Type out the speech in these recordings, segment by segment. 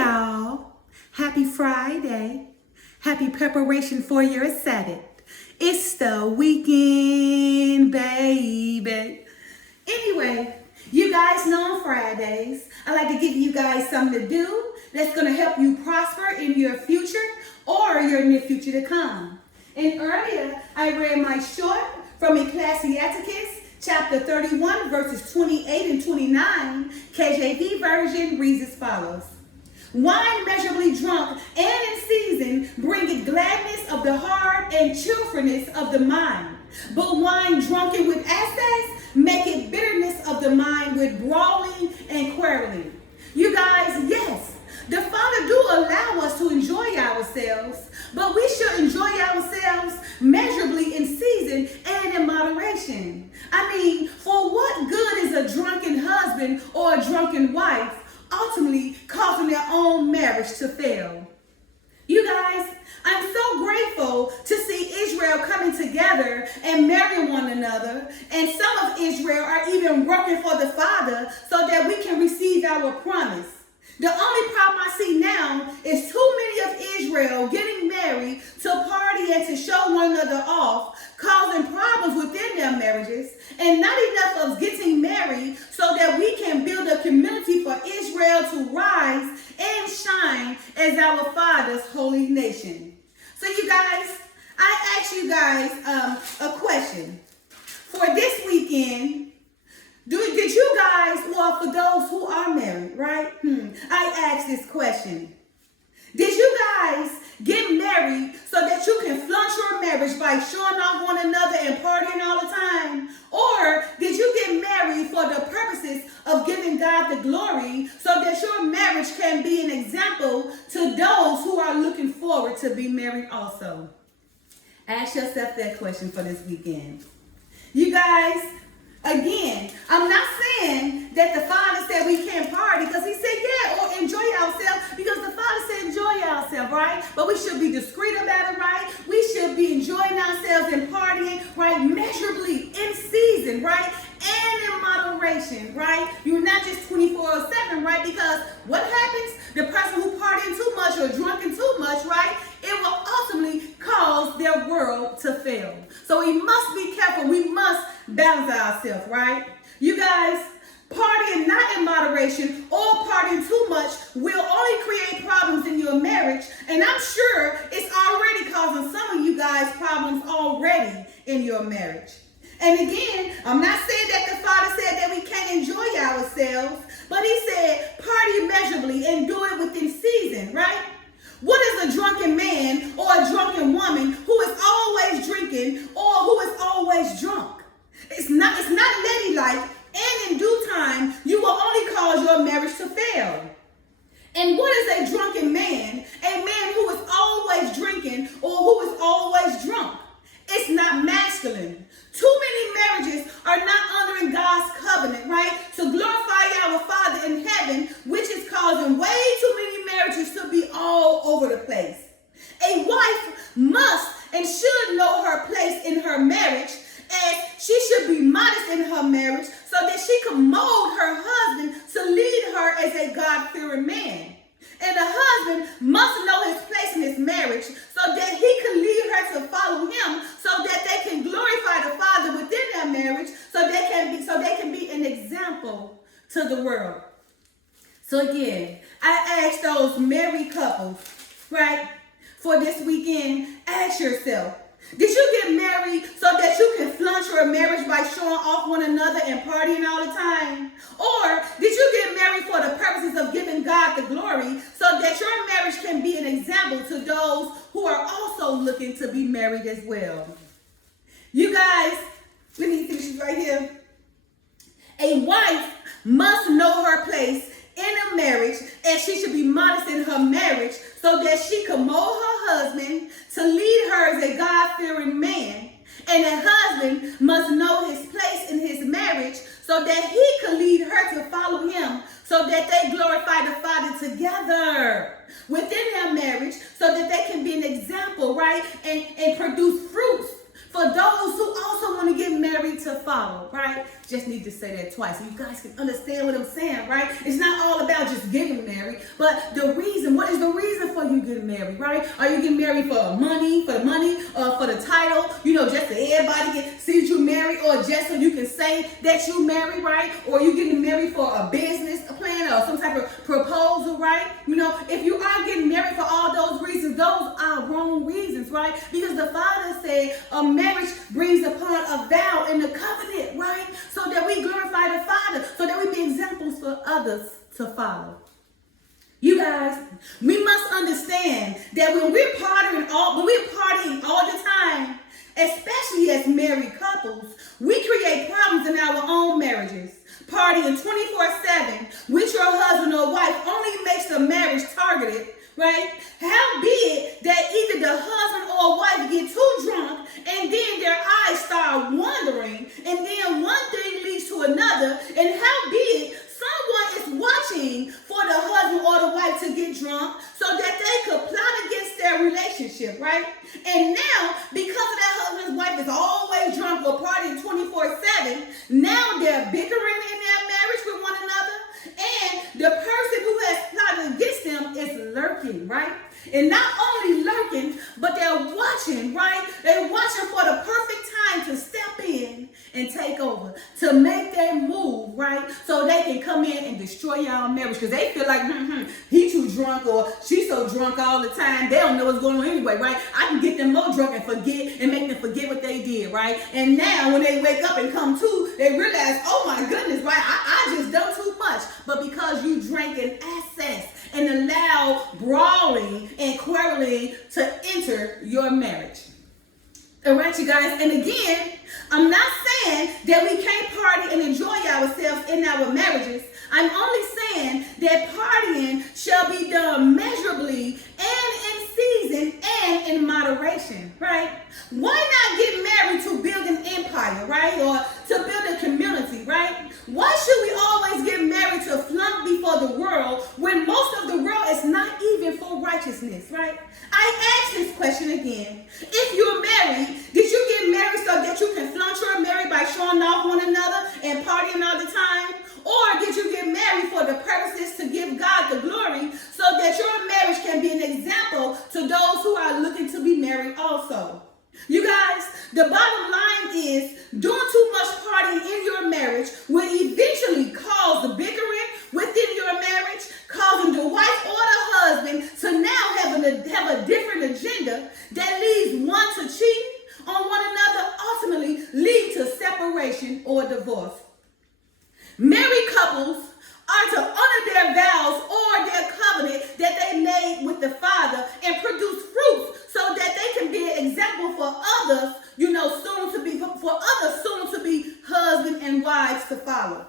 y'all. Happy Friday. Happy preparation for your Sabbath. It's the weekend, baby. Anyway, you guys know on Fridays, I like to give you guys something to do that's going to help you prosper in your future or your near future to come. And earlier, I read my short from Ecclesiastes, chapter 31, verses 28 and 29. KJV version reads as follows. Wine measurably drunk and in season bringeth gladness of the heart and cheerfulness of the mind. But wine drunken with excess maketh bitterness of the mind with brawling and quarreling. You guys, yes, the Father do allow us to enjoy ourselves, but we should enjoy ourselves measurably in season and in moderation. I mean, for what good is a drunken husband or a drunken wife ultimately causing their own marriage to fail? You guys, I'm so grateful to see Israel coming together and marrying one another, and some of Israel are even working for the Father so that we can receive our promise. The only problem I see now is too many of Israel getting married to party and to show one another off, causing problems within their marriages, and not enough of getting married so that we can build a community for Israel to rise and shine as our Father's holy nation. So you guys, I asked you guys a question. For this weekend, did you guys, well, for those who are married, right? I asked this question. Did you guys get married so that you can flaunt your marriage by showing off one another and partying all the time? Or did you get married for the purposes of giving God the glory so that your marriage can be an example to those who are looking forward to be married also? Ask yourself that question for this weekend. You guys, again, I'm not saying that the Father said we can't party, because he said, yeah, or enjoy ourselves, because the Father said enjoy ourselves, right? But we should be discreet about it, right? We should be enjoying ourselves and partying, right? Measurably, in season, right? And in moderation, right? You're not just 24/7, right? Because what happens? The person who partying too much or drunken too much, right? It will ultimately cause their world to fail. So we must be careful. We must balance ourselves, right? You guys, partying not in moderation or partying too much will only create problems in your marriage. And I'm sure it's already causing some of you guys problems already in your marriage. And again, I'm not saying that the Father said that we can't enjoy ourselves, but he said party measurably and do it within season, right? What is a drunken man or a drunken woman who is always drinking or who is always drunk? It's not ladylike, and in due time, you will only cause your marriage to fail. And what is a drunken man? A man who is always drinking or who is always drunk. It's not masculine. Too many marriages are not honoring God's covenant, right? To glorify our Father in heaven, which is causing way too many marriages to be all over the place. A wife must and should know her place in her marriage, as she should be modest in her marriage so that she can mold her husband to lead her as a God-fearing man. And the husband must know his place in his marriage so that he can lead her to follow him, so that they can glorify the Father within their marriage, so they can be an example to the world. So again, I ask those married couples, right, for this weekend, ask yourself, did you get married so that you can flaunt your marriage by showing off one another and partying all the time? Or did you get married for the purposes of giving God the glory so that your marriage can be an example to those who are also looking to be married as well? You guys, let me finish this right here. A wife must know her place in a marriage, and she should be modest in her marriage so that she can mold her husband to lead her as a God-fearing man. And a husband must know his place in his marriage so that he can lead her to follow him, so that they glorify the Father together within their marriage, so that they can be an example, right? And produce fruits for those who also want to get married to follow, right? Just need to say that twice so you guys can understand what I'm saying, right? It's not all about just getting married, But what is the reason for you getting married, right? Are you getting married for the money, or for the title, just so everybody can see that you married, or just so you can say that you married, right? Or you getting married for a business plan or some type of proposal, right? If you are getting married for all those reasons, those are wrong reasons, right? Because the Father said a marriage brings upon a vow and a covenant, right? So that we glorify the Father, so that we be examples for others to follow. You guys, we must understand that when we're partying all the time, especially as married couples, we create problems in our own marriages. Partying 24/7 with your husband or wife only makes the marriage targeted, right? Howbeit that either the husband or wife get too drunk and then their eyes start wandering, and then one thing leads to another, and howbeit someone is watching for the husband or the wife to get drunk so that they could plot against their relationship, right? And now, because of that husband and wife is always drunk or partying 24/7, now they're bickering in their marriage with one another, and the person who has plotted against them is lurking, right? And not only lurking, but they're watching, right? They're watching for the perfect time to step in and take over, to make their move, right? So they can come in and destroy your marriage, because they feel like, he too drunk, or she's so drunk all the time, they don't know what's going on anyway, right? I can get them more drunk and make them forget what they did, right? And now when they wake up and come to, they realize, oh my goodness, right? I just done too much. But because you drank in excess and allowed brawling and quarreling to enter your marriage. All right, you guys. And again, I'm not saying that we can't party and enjoy ourselves in our marriages. I'm only saying that partying shall be done measurably and in season and in moderation, right? Why not get married to build an empire, right? Or to build a community, right? Why should we always get married to flunk before the world when most of the world is not even for righteousness, right? I ask this question again. If you're married, did you get married so that you can flaunt your marriage by showing off one another and partying all the time? Or did you get married for the purposes to give God the glory so that your marriage can be an example to those who are looking to be married also? You guys, the bottom line is doing too much partying in your marriage will eventually cause bickering within your marriage, causing the wife or the husband to now have a different agenda that leads one to cheat on one another, ultimately lead to separation or divorce. Married couples are to honor their vows or their covenant that they made with the Father and produce fruits so that they can be an example for others, for others soon to be husband and wives to follow.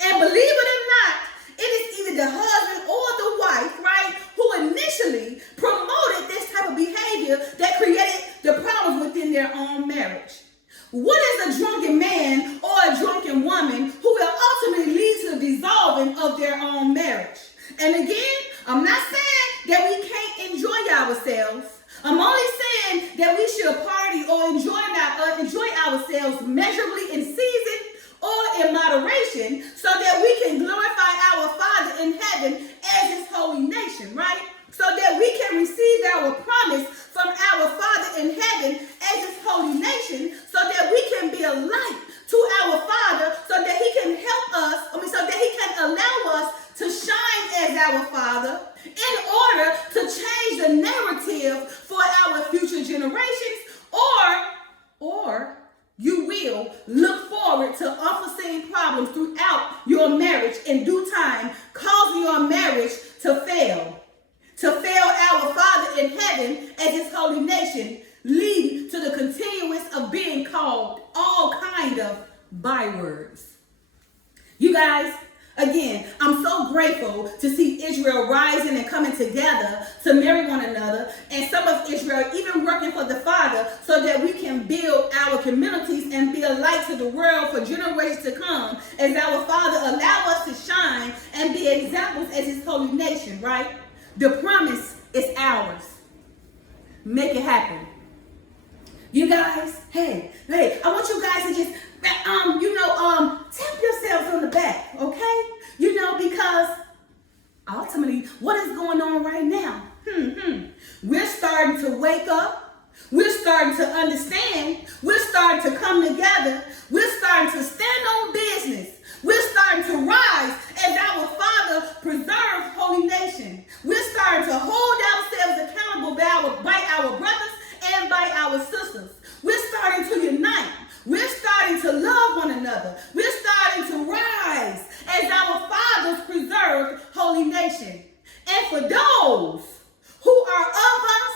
And believe it or not, it is either the husband or the wife, right, who initially promoted this type of behavior that created the problems within their own marriage. What is a drunken man or a drunken woman who will ultimately lead to the dissolving of their own marriage? And again, I'm not saying that we can't enjoy ourselves. I'm only saying that we should party or enjoy ourselves measurably in season or in moderation so that we can glorify our Father in heaven as his holy nation, right? So that we can receive our promise from our Father in heaven as his holy nation, so that we can be a light to our Father, so that he can so that he can allow us to shine as our Father in order to change the narrative for our future generations, or you will look forward to unforeseen problems throughout your marriage in due time, causing your marriage to fail. To fail our Father in heaven as his holy nation, leading to the continuance of being called all kind of bywords. You guys, again, I'm so grateful to see Israel rising and coming together to marry one another, and some of Israel even working for the Father so that we can build our communities and be a light to the world for generations to come as our Father allow us to shine and be examples as his holy nation, right? The promise is ours. Make it happen. You guys, hey, I want you guys to just, tap yourselves on the back, okay? Because ultimately, what is going on right now? We're starting to wake up. We're starting to understand. We're starting to come together. We're starting to stand on business. We're starting to rise as our Father preserves holy nation. We're starting to hold ourselves accountable by our brothers and by our sisters. We're starting to unite. We're starting to love one another. We're starting to rise as our fathers preserved holy nation. And for those who are of us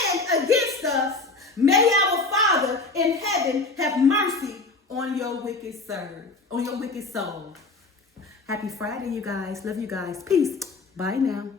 and against us, may our Father in heaven have mercy on your wicked soul. Happy Friday, you guys. Love you guys. Peace. Bye now.